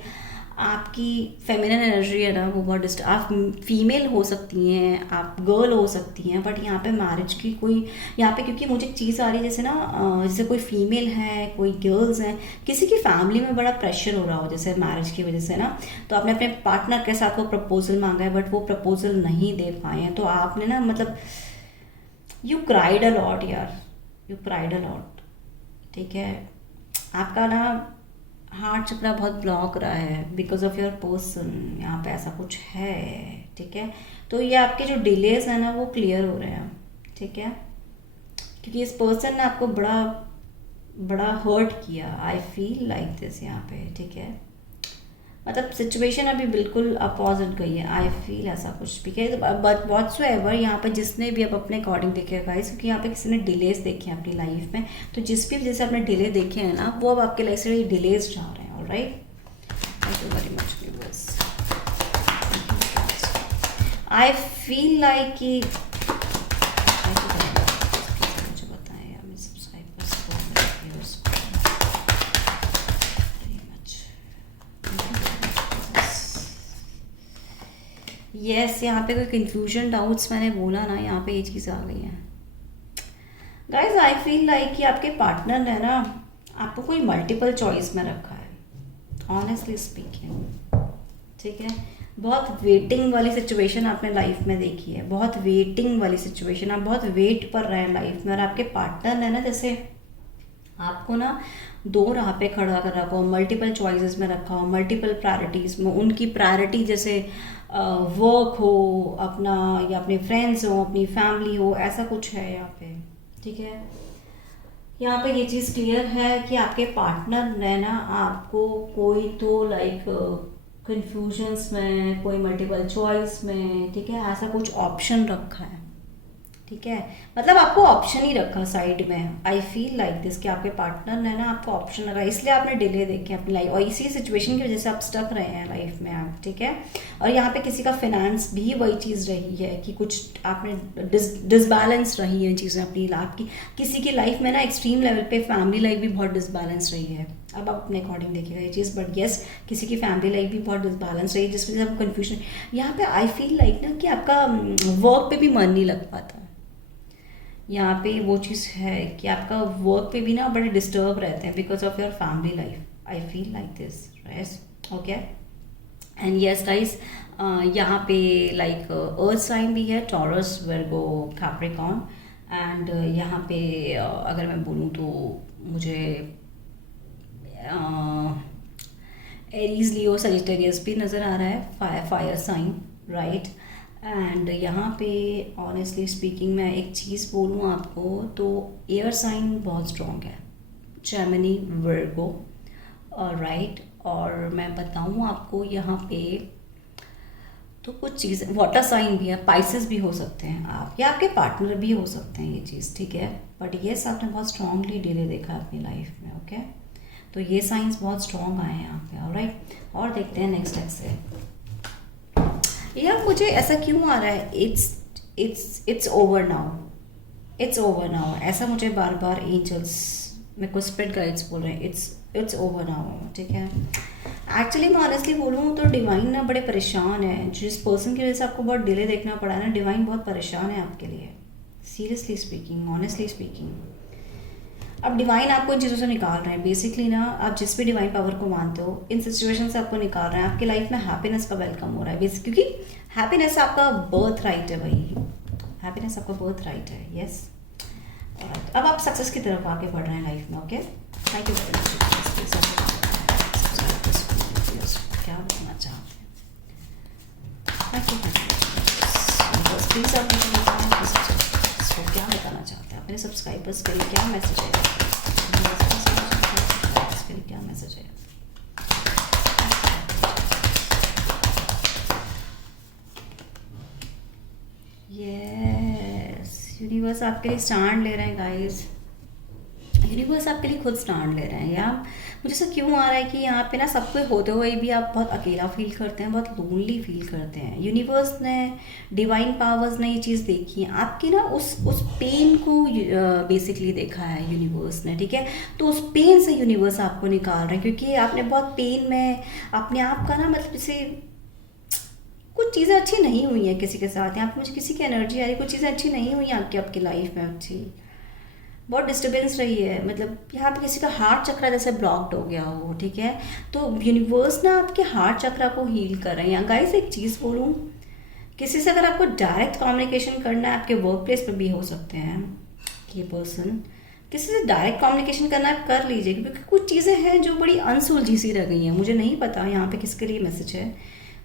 आपकी फेमिनिन एनर्जी है ना वो बहुत आप फीमेल हो सकती हैं, आप गर्ल हो सकती हैं, बट यहाँ पे मैरिज की कोई, यहाँ पे क्योंकि मुझे एक चीज़ आ रही है जैसे ना जैसे कोई फीमेल है, कोई गर्ल्स हैं, किसी की फैमिली में बड़ा प्रेशर हो रहा हो जैसे मैरिज की वजह से ना, तो आपने अपने पार्टनर के साथ वो प्रपोजल मांगा है बट वो प्रपोजल नहीं दे पाए हैं, तो आपने ना मतलब यू क्राइड अ लॉट यार, यू क्राइड अ लॉट, ठीक है। आपका ना हार्ट चक्रा बहुत ब्लॉक रहा है बिकॉज ऑफ योर पर्सन, यहाँ पे ऐसा कुछ है, ठीक है। तो ये आपके जो डिलेज है ना वो क्लियर हो रहे हैं, ठीक है, क्योंकि इस पर्सन ने आपको बड़ा बड़ा हर्ट किया, आई फील लाइक दिस यहाँ पे, ठीक है। मतलब सिचुएशन अभी बिल्कुल अपोजिट गई है, आई फील ऐसा कुछ भी है, बट व्हाट्सोएवर यहाँ पे जिसने भी अब अपने अकॉर्डिंग देखे गाइस, क्योंकि यहाँ पे किसी ने डिलेज देखे हैं अपनी लाइफ में, तो जिस भी वजह से आपने डिले देखे हैं ना वो अब आपके लाइफ से डिलेज जा रहे हैं, alright. Thank you very much viewers. I feel like कि मुझे बताएं यार, मैं सब्सक्राइबर्स यस, यहाँ पे कोई कन्फ्यूजन डाउट्स मैंने बोला ना, यहाँ पे ये चीज़ आ गई है गाइज। आई फील लाइक कि आपके पार्टनर ने ना आपको कोई मल्टीपल चॉइस में रखा है, ऑनेस्टली स्पीकिंग, ठीक है। बहुत वेटिंग वाली सिचुएशन आपने लाइफ में देखी है, बहुत वेटिंग वाली सिचुएशन, आप बहुत वेट पर रहे हैं लाइफ में, और आपके पार्टनर ने ना जैसे आपको ना दो राह पे खड़ा कर रखा हो, मल्टीपल चॉइसेस में रखा हो, मल्टीपल प्रायोरिटीज़ में, उनकी प्रायोरिटी जैसे वर्क हो अपना, या अपने फ्रेंड्स हो, अपनी फैमिली हो, ऐसा कुछ है यहाँ पे, ठीक है। यहाँ पे ये चीज़ क्लियर है कि आपके पार्टनर ने ना आपको कोई तो लाइक कंफ्यूजन्स में, कोई मल्टीपल चॉइस में, ठीक है, ऐसा कुछ ऑप्शन रखा है, ठीक है। मतलब आपको ऑप्शन ही रखा साइड में, आई फील लाइक दिस कि आपके पार्टनर ने ना आपको ऑप्शन रखा, इसलिए आपने डिले देखे अपनी लाइफ, और इसी सिचुएशन की वजह से आप स्टक रहे हैं लाइफ में आप, ठीक है। और यहाँ पे किसी का फिनेंस भी वही चीज़ रही है कि कुछ आपने डिसबैलेंस रही है चीज़ें अपनी आपकी, किसी की लाइफ में ना एक्सट्रीम लेवल पे फैमिली लाइफ भी बहुत डिसबैलेंस रही है, अब आप अपने अकॉर्डिंग देखिएगा ये चीज़, बट येस किसी की फैमिली लाइफ भी बहुत डिसबैलेंस रही है, जिस वजह से आपको कन्फ्यूजन। यहाँ पे आई फील लाइक ना कि आपका वर्क पे भी मन नहीं लग पाता, यहाँ पे वो चीज़ है कि आपका वर्क पे भी ना बड़े डिस्टर्ब रहते हैं because of your family life, I feel like this, right, okay. And yes guys, यहाँ पे लाइक अर्थ साइन भी है, टॉरस, वर्गो, कैप्रिकॉर्न, एंड यहाँ पे अगर मैं बोलूँ तो मुझे एरीज लियो सजिटेरियस भी नज़र आ रहा है, फायर साइन, राइट। एंड यहाँ पे ऑनेस्टली स्पीकिंग मैं एक चीज़ बोलूँ आपको तो एयर साइन बहुत स्ट्रॉन्ग है, जेमिनी, वर्गो, राइट। और मैं बताऊँ आपको यहाँ पे तो कुछ चीज़ें, वाटर साइन भी है, पाइसेस भी हो सकते हैं आप, या आपके पार्टनर भी हो सकते हैं, ये चीज़ ठीक है। बट येस आपने बहुत स्ट्रांगली डिले देखा है अपनी लाइफ में, ओके। तो ये साइंस बहुत स्ट्रॉन्ग आए हैं यहाँ पे, ऑलराइट। और देखते हैं नेक्स्ट एक्से। यार मुझे ऐसा क्यों आ रहा है, it's over now, it's over now, ऐसा मुझे बार बार एंजल्स मेरे को स्पिरिट गाइड्स बोल रहे हैं, इट्स ओवर नाउ, ठीक है। एक्चुअली मैं ऑनेस्टली बोलूँ तो डिवाइन ना बड़े परेशान है, जिस पर्सन की वजह से आपको बहुत डिले देखना पड़ा है ना, डिवाइन बहुत परेशान है आपके लिए, सीरियसली स्पीकिंग, ऑनेस्टली स्पीकिंग। अब डिवाइन आपको इन चीज़ों से निकाल रहे हैं बेसिकली ना, आप जिस भी डिवाइन पावर को मानते हो इन सिचुएशन से आपको निकाल रहे हैं, आपकी लाइफ में हैप्पीनेस का वेलकम हो रहा है बेसिक, क्योंकि हैप्पीनेस आपका बर्थ राइट है भाई, हैप्पीनेस आपका बर्थ राइट है, यस। अब आप सक्सेस की तरफ आगे बढ़ रहे हैं लाइफ में, okay. Thank you very much. क्या बताना चाहते हैं, थैंक यू प्लीज आप मुझे बताएं इसको क्या बताना चाहते हैं, अपने सब्सक्राइबर्स के लिए क्या मैसेज है, के लिए क्या मैसेज है। यस, यूनिवर्स आपके लिए स्टैंड ले रहे हैं गाइस, यूनिवर्स आपके लिए खुद स्टैंड ले रहे हैं। या मुझे ऐसा क्यों आ रहा है कि यहाँ पे ना सब कुछ होते हुए भी आप बहुत अकेला फील करते हैं, बहुत लोनली फील करते हैं। यूनिवर्स ने, डिवाइन पावर्स ने ये चीज़ देखी है आपकी ना, उस पेन को बेसिकली देखा है यूनिवर्स ने, ठीक है। तो उस पेन से यूनिवर्स आपको निकाल रहे हैं, क्योंकि आपने बहुत पेन में अपने आप का ना, मतलब जैसे कुछ चीज़ें अच्छी नहीं हुई हैं किसी के साथ, यहाँ पे मुझे किसी की एनर्जी आ रही है, कुछ चीज़ें अच्छी नहीं हुई आपकी लाइफ में अच्छी, बहुत डिस्टर्बेंस रही है, मतलब यहाँ पे किसी का हार्ट चक्र जैसे ब्लॉक्ड हो गया हो, ठीक है। तो यूनिवर्स ना आपके हार्ट चक्र को हील कर रहे हैं। गाइस एक चीज़ बोलूँ, किसी से अगर आपको डायरेक्ट कम्युनिकेशन करना है, आपके वर्क प्लेस पर भी हो सकते हैं ये पर्सन, किसी से डायरेक्ट कम्युनिकेशन करना है कर लीजिए, क्योंकि कुछ चीज़ें हैं जो बड़ी अनसुलझी सी रह गई हैं। मुझे नहीं पता यहाँ पे किसके लिए मैसेज है,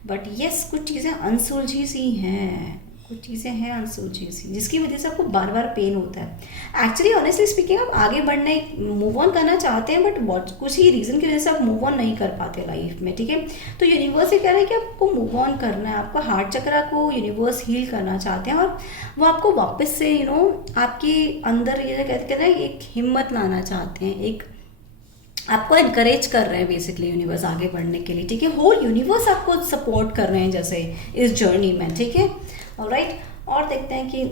बट यस कुछ चीज़ें अनसुलझी सी हैं, कुछ चीज़ें हैं अनसुलझी सी, जिसकी वजह से आपको बार बार पेन होता है। एक्चुअली ऑनेस्टली स्पीकिंग आप आगे बढ़ने, मूव ऑन करना चाहते हैं, बट कुछ ही रीज़न की वजह से आप मूव ऑन नहीं कर पाते लाइफ में, ठीक है। तो यूनिवर्स ये कह रहा है कि आपको मूव ऑन करना है, आपको हार्ट चक्र को यूनिवर्स हील करना चाहते हैं, और वो आपको वापस से आपके अंदर ये कहते हैं ना, एक हिम्मत लाना चाहते हैं, एक आपको इनकरेज कर रहे हैं बेसिकली यूनिवर्स आगे बढ़ने के लिए, ठीक है। होल यूनिवर्स आपको सपोर्ट कर रहे हैं जैसे इस जर्नी में, ठीक है, ऑलराइट। और देखते हैं कि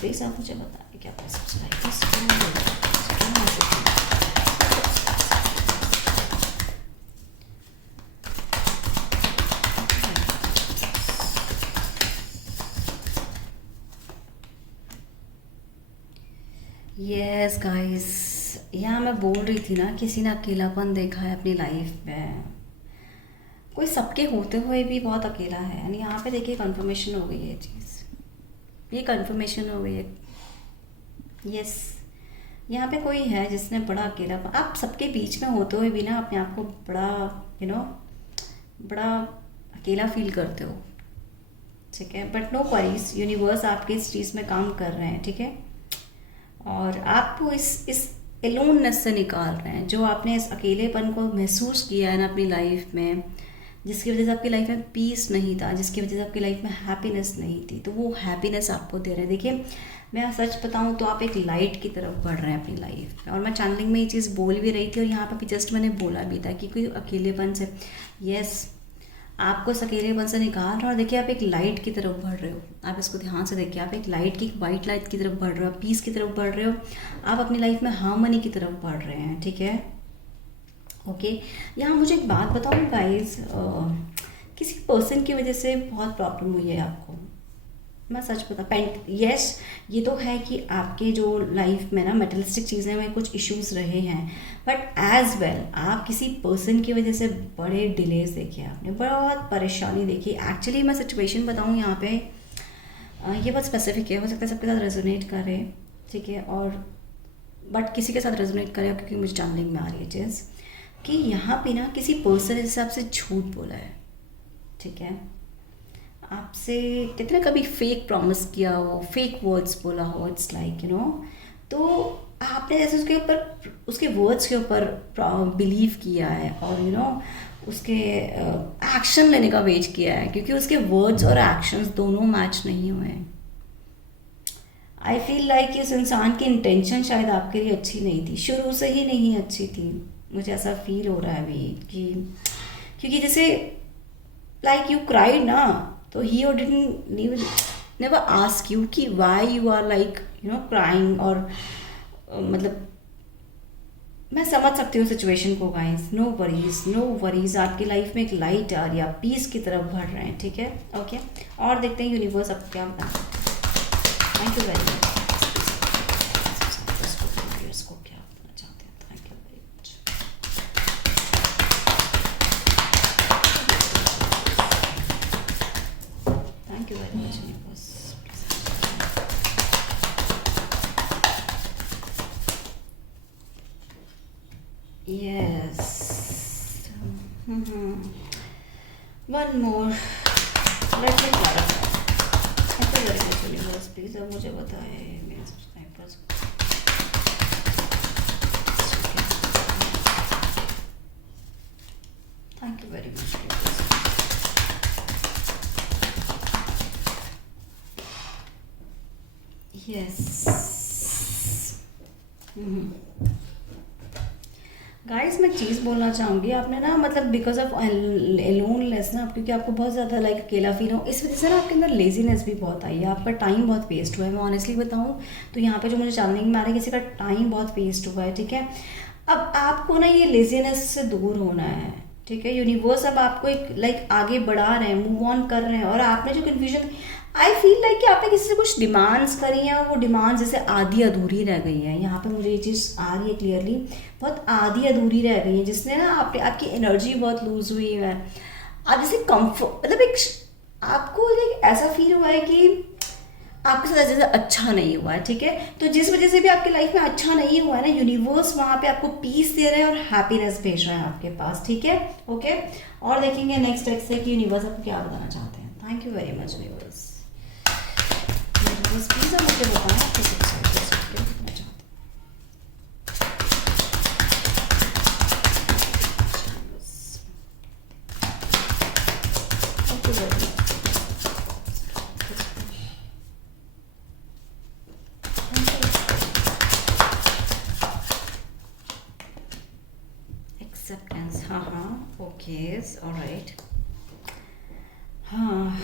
प्लीज आप मुझे बताइए क्या यस गाइस, यहाँ मैं बोल रही थी ना, किसी ने अकेलापन देखा है अपनी लाइफ में, कोई सबके होते हुए भी बहुत अकेला है। यानी यहाँ पे देखिए कंफर्मेशन हो गई है चीज़, ये कंफर्मेशन हो गई है, यस। यहाँ पे कोई है जिसने बड़ा अकेलापन, आप सबके बीच में होते हुए भी ना अपने आप को बड़ा बड़ा अकेला फील करते हो, ठीक है। बट नो वरीज, यूनिवर्स आपके इस चीज़ में काम कर रहे हैं, ठीक है। और आपको इस एलोननेस से निकाल रहे हैं, जो आपने इस अकेलेपन को महसूस किया है ना अपनी लाइफ में, जिसकी वजह से आपकी लाइफ में पीस नहीं था, जिसकी वजह से आपकी लाइफ में हैप्पीनेस नहीं थी, तो वो हैप्पीनेस आपको दे रहे हैं। देखिए मैं सच बताऊं तो आप एक लाइट की तरफ बढ़ रहे हैं अपनी लाइफ में, और मैं चैनलिंग में ये चीज़ बोल भी रही थी, और यहाँ पर भी जस्ट मैंने बोला भी था कि कोई अकेलेपन से, यस आपको इस अकेलेपन से निकाल रहा है। और देखिए आप एक लाइट की तरफ बढ़ रहे हो, आप इसको ध्यान से देखिए, आप एक लाइट की, वाइट लाइट की तरफ बढ़ रहे हो, पीस की तरफ बढ़ रहे हो, आप अपनी लाइफ में हार्मनी की तरफ बढ़ रहे हैं, ठीक है, ओके। यहाँ मुझे एक बात बताऊँ गाइस, किसी पर्सन की वजह से बहुत प्रॉब्लम हुई है आपको, मैं सच बता, यस ये तो है कि आपके जो लाइफ में ना मटेरियलिस्टिक चीज़ें में कुछ इश्यूज रहे हैं, बट एज वेल आप किसी पर्सन की वजह से बड़े डिलेज देखे, आपने बहुत परेशानी देखी। एक्चुअली मैं सिचुएशन बताऊँ यहाँ पे, ये बहुत स्पेसिफिक है, हो सकता है सबके साथ रेजोनेट करे, ठीक है, और बट किसी के साथ रेजोनेट करेगा क्योंकि मुझे जानने में आ रही है चीज़ कि यहाँ पे ना किसी पर्सन ने जैसे आपसे झूठ बोला है, ठीक है, आपसे कितने कभी फेक प्रॉमिस किया हो, फेक वर्ड्स बोला हो, इट्स लाइक तो आपने जैसे उसके ऊपर, उसके वर्ड्स के ऊपर बिलीव किया है और उसके एक्शन लेने का वेट किया है, क्योंकि उसके वर्ड्स और एक्शंस दोनों मैच नहीं हुए हैं। आई फील लाइक इस इंसान की इंटेंशन शायद आपके लिए अच्छी नहीं थी, शुरू से ही नहीं अच्छी थी, मुझे ऐसा फील हो रहा है अभी कि क्योंकि जैसे लाइक यू क्राइड ना, तो ही और डिडंट नेवर आस्क यू कि why you are like crying, और मतलब मैं समझ सकती हूँ सिचुएशन को guys. No worries, no worries, आपकी लाइफ में एक लाइट आ रही है, आप पीस की तरफ बढ़ रहे हैं, ठीक है, ओके। और देखते हैं यूनिवर्स अब क्या बताता है। Thank you very much. को क्या बताना चाहते हैं? Thank you very much. Thank you very much universe. Yes, one more, let me clarify. Thank you very much universe, please अब मुझे बताए मेरे subscribers. Thank you very much. Yes guys, मैं चीज़ बोलना चाहूँगी, आपने ना मतलब बिकॉज ऑफ एलोनलेस ना, क्योंकि आपको बहुत ज़्यादा लाइक अकेला फील हो, इस वजह से ना आपके अंदर लेजीनेस भी बहुत आई है, आपका टाइम बहुत वेस्ट हुआ है। मैं ऑनेस्टली बताऊँ तो यहाँ पे जो मुझे जानने में आ रहा है किसी का टाइम बहुत वेस्ट हुआ है, ठीक है। अब आपको ना ये लेजीनेस से दूर होना है, ठीक है। यूनिवर्स अब आपको एक लाइक आगे बढ़ा रहे हैं, मूव ऑन कर रहे हैं, और आपने जो कन्फ्यूजन, आई फील लाइक कि आपने किसी से कुछ डिमांड्स करी हैं और वो डिमांड्स जैसे आधी अधूरी रह गई हैं। यहाँ पे मुझे ये चीज़ आ रही है क्लियरली, बहुत आधी अधूरी रह गई है, जिसने ना आपकी एनर्जी बहुत लूज हुई है। आप जैसे कम्फर्ट मतलब एक आपको एक ऐसा फील हुआ है कि आपके साथ जैसे अच्छा नहीं हुआ है, ठीक है। तो जिस वजह से भी आपकी लाइफ में अच्छा नहीं हुआ है ना, यूनिवर्स वहाँ पे आपको पीस दे रहे हैं और हैप्पीनेस भेज रहे हैं आपके पास, ठीक है, ओके। और देखेंगे नेक्स्ट टेक्स्ट से कि यूनिवर्स आपको क्या बताना चाहते हैं। Thank you very much universe. Universe please आप मुझे बताएं आपके सब्सक्राइबर्स को क्या बताना चाहते हैं। Thank you very much. Acceptance, हाँ हाँ, ओके, ऑलराइट। हाँ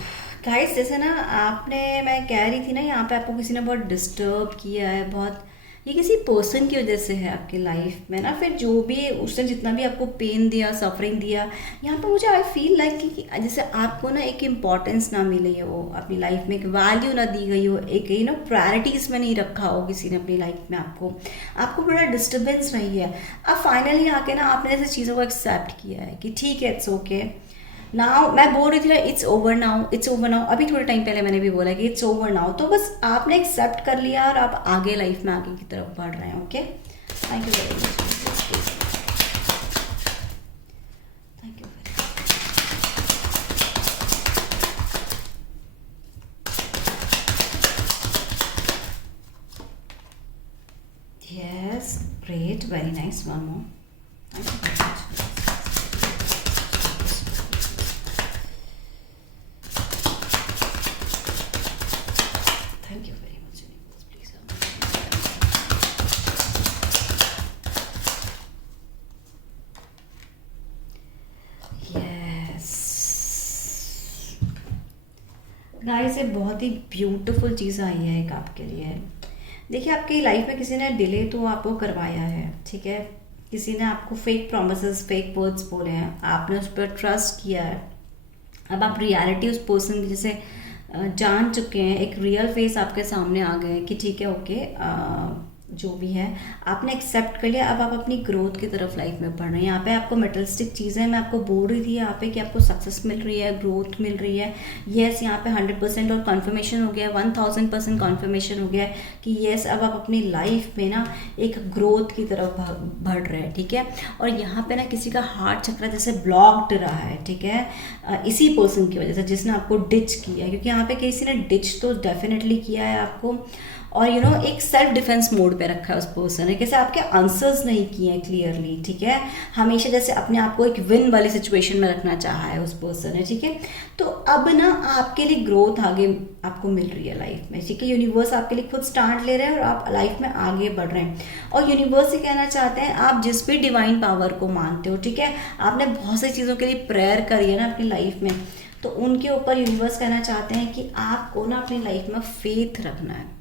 गाइस, जैसे ना आपने, मैं कह रही थी ना, यहाँ पे आपको किसी ने बहुत डिस्टर्ब किया है, बहुत, ये किसी पर्सन की वजह से है आपकी लाइफ में ना। फिर जो भी उसने जितना भी आपको पेन दिया, सफरिंग दिया, यहाँ पे मुझे आई फील लाइक कि जैसे आपको ना एक इम्पॉर्टेंस ना मिली हो अपनी लाइफ में, एक वैल्यू ना दी गई हो, एक प्रायोरिटीज़ में नहीं रखा हो किसी ने अपनी लाइफ में, आपको बड़ा डिस्टर्बेंस रही है। अब फाइनली आके ना आपने ऐसी चीज़ों को एक्सेप्ट किया है कि ठीक है, इट्स ओके नाउ। मैं बोल रही थी ना it's over now, it's over now, अभी थोड़े टाइम पहले मैंने भी बोला कि इट्स ओवर नाउ, तो बस आपने एक्सेप्ट कर लिया और आप आगे लाइफ में आगे की तरफ बढ़ रहे हैं, okay. Thank you very much, thank you very much. Yes, great, very nice, one more, thank you very much. Guys, एक बहुत ही ब्यूटीफुल चीज़ आई है एक आपके लिए। देखिए, आपकी लाइफ में किसी ने डिले तो आपको करवाया है, ठीक है, किसी ने आपको फेक प्रोमिसेस, फेक वर्ड्स बोले हैं, आपने उस पर ट्रस्ट किया है। अब आप रियलिटी उस पर्सन की जैसे जान चुके हैं, एक रियल फेस आपके सामने आ गए कि ठीक है, ओके, जो भी है आपने एक्सेप्ट कर लिया, अब आप अपनी ग्रोथ की तरफ लाइफ में बढ़ रहे हैं। यहाँ पे आपको मटेरियलिस्टिक चीज़ें मैं आपको बोल रही थी यहाँ पे कि आपको सक्सेस मिल रही है, ग्रोथ मिल रही है। येस, यहाँ पे 100% और कन्फर्मेशन हो गया, 1000% कन्फर्मेशन हो गया है कि येस, अब आप अपनी लाइफ में ना एक ग्रोथ की तरफ बढ़ रहे हैं, ठीक है। और यहाँ पे ना किसी का हार्ट चक्र जैसे ब्लॉक्ड रहा है, ठीक है, इसी पर्सन की वजह से जिसने आपको डिच किया है, क्योंकि यहाँ पे किसी ने डिच तो डेफिनेटली किया है आपको। और एक सेल्फ डिफेंस मोड पे रखा है उस पर्सन ने, कैसे आपके आंसर्स नहीं किए हैं क्लियरली, ठीक है। हमेशा जैसे अपने आप को एक विन वाली सिचुएशन में रखना चाहा है उस पर्सन ने, ठीक है। तो अब ना आपके लिए ग्रोथ आगे आपको मिल रही है लाइफ में, ठीक है। यूनिवर्स आपके लिए खुद स्टार्ट ले रहे हैं और आप लाइफ में आगे बढ़ रहे हैं। और यूनिवर्स से कहना चाहते हैं, आप जिस भी डिवाइन पावर को मानते हो, ठीक है, आपने बहुत सी चीज़ों के लिए प्रेयर करी है ना अपनी लाइफ में, तो उनके ऊपर यूनिवर्स कहना चाहते हैं कि आपको ना अपनी लाइफ में फेथ रखना है,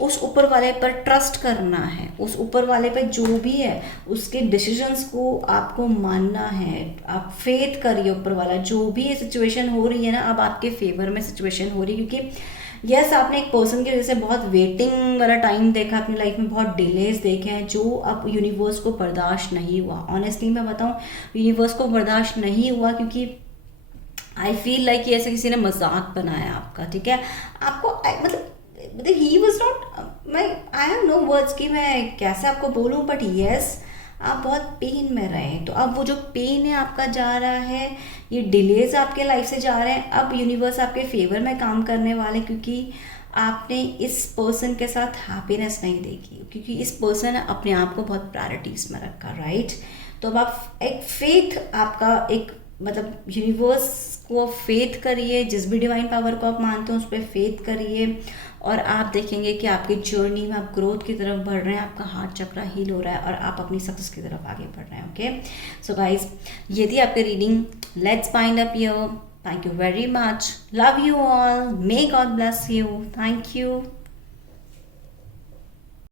उस ऊपर वाले पर ट्रस्ट करना है, उस ऊपर वाले पे जो भी है उसके डिसीजंस को आपको मानना है। आप फेथ करिए, ऊपर वाला जो भी ये सिचुएशन हो रही है ना, अब आपके फेवर में सिचुएशन हो रही है, क्योंकि यस, आपने एक पर्सन की वजह से बहुत वेटिंग वाला टाइम देखा अपनी लाइफ में, बहुत डिलेज देखे हैं जो अब यूनिवर्स को बर्दाश्त नहीं हुआ। ऑनेस्टली मैं बताऊँ, यूनिवर्स को बर्दाश्त नहीं हुआ, क्योंकि आई फील लाइक ऐसे किसी ने मजाक बनाया आपका, ठीक है। आपको मतलब ही वॉज नॉट, मैं आई हैव नो वर्ड्स कि मैं कैसे आपको बोलूँ, बट येस, आप बहुत पेन में रहे। तो अब वो जो पेन है आपका जा रहा है, ये डिलेज आपके लाइफ से जा रहे हैं, अब यूनिवर्स आपके फेवर में काम करने वाले, क्योंकि आपने इस पर्सन के साथ हैप्पीनेस नहीं देखी, क्योंकि इस पर्सन ने अपने आप को बहुत प्रायोरिटीज में रखा, राइट। तो अब आप एक फेथ आपका एक मतलब यूनिवर्स को फेथ करिए, जिस भी डिवाइन पावर को आप मानते हो उस पर फेथ करिए, और आप देखेंगे कि आपकी जर्नी में आप ग्रोथ की तरफ बढ़ रहे हैं, आपका हार्ट चक्र हील हो रहा है और आप अपनी सक्सेस की तरफ आगे बढ़ रहे हैं। ओके, सो गाइज, ये थी आपकी reading. Let's bind up here. Thank you very much, love you all, may God bless you, thank you.